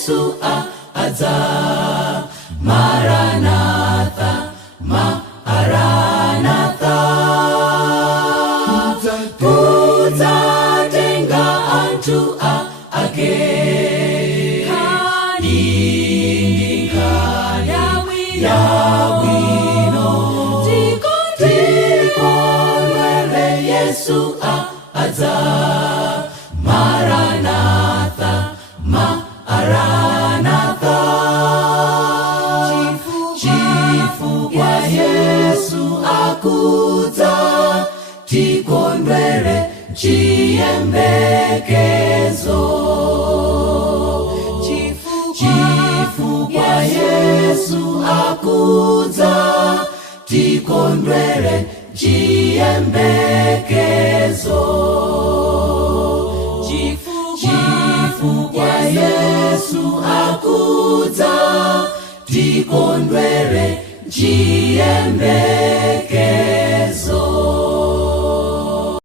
Yesu adza. Maranatha, Maranatha. Kudzatenga anthu ake. Yabwino tikondwere Yesu adza. Maranatha, Maranatha. Chifukwa Yesu akudza, tikondwere chiyembekezo. Chifukwa Yesu akudza, tikondwere chiyembekezo. Chifukwa Yesu akudza, tikondwere chiyembekezo.